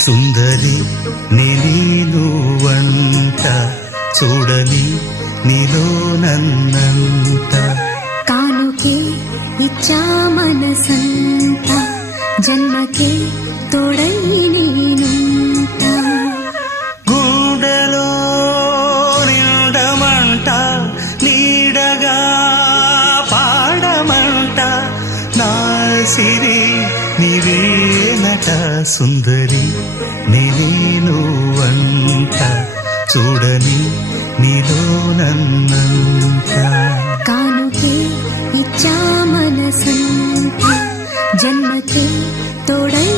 సుందరి నీనువంట చూడని నీలో నన్నంత కానుకే ఇచ్చా మనసంత జన్మకే తోడై నేనుంట గుండెలో నిండమంట నీడగా పాడమంట నా సిరి నీవేనట సుందరి నేనువంట చూడని నీలో నన్నంత కానుకే ఇచ్చా మనసంత జన్మకే తోడై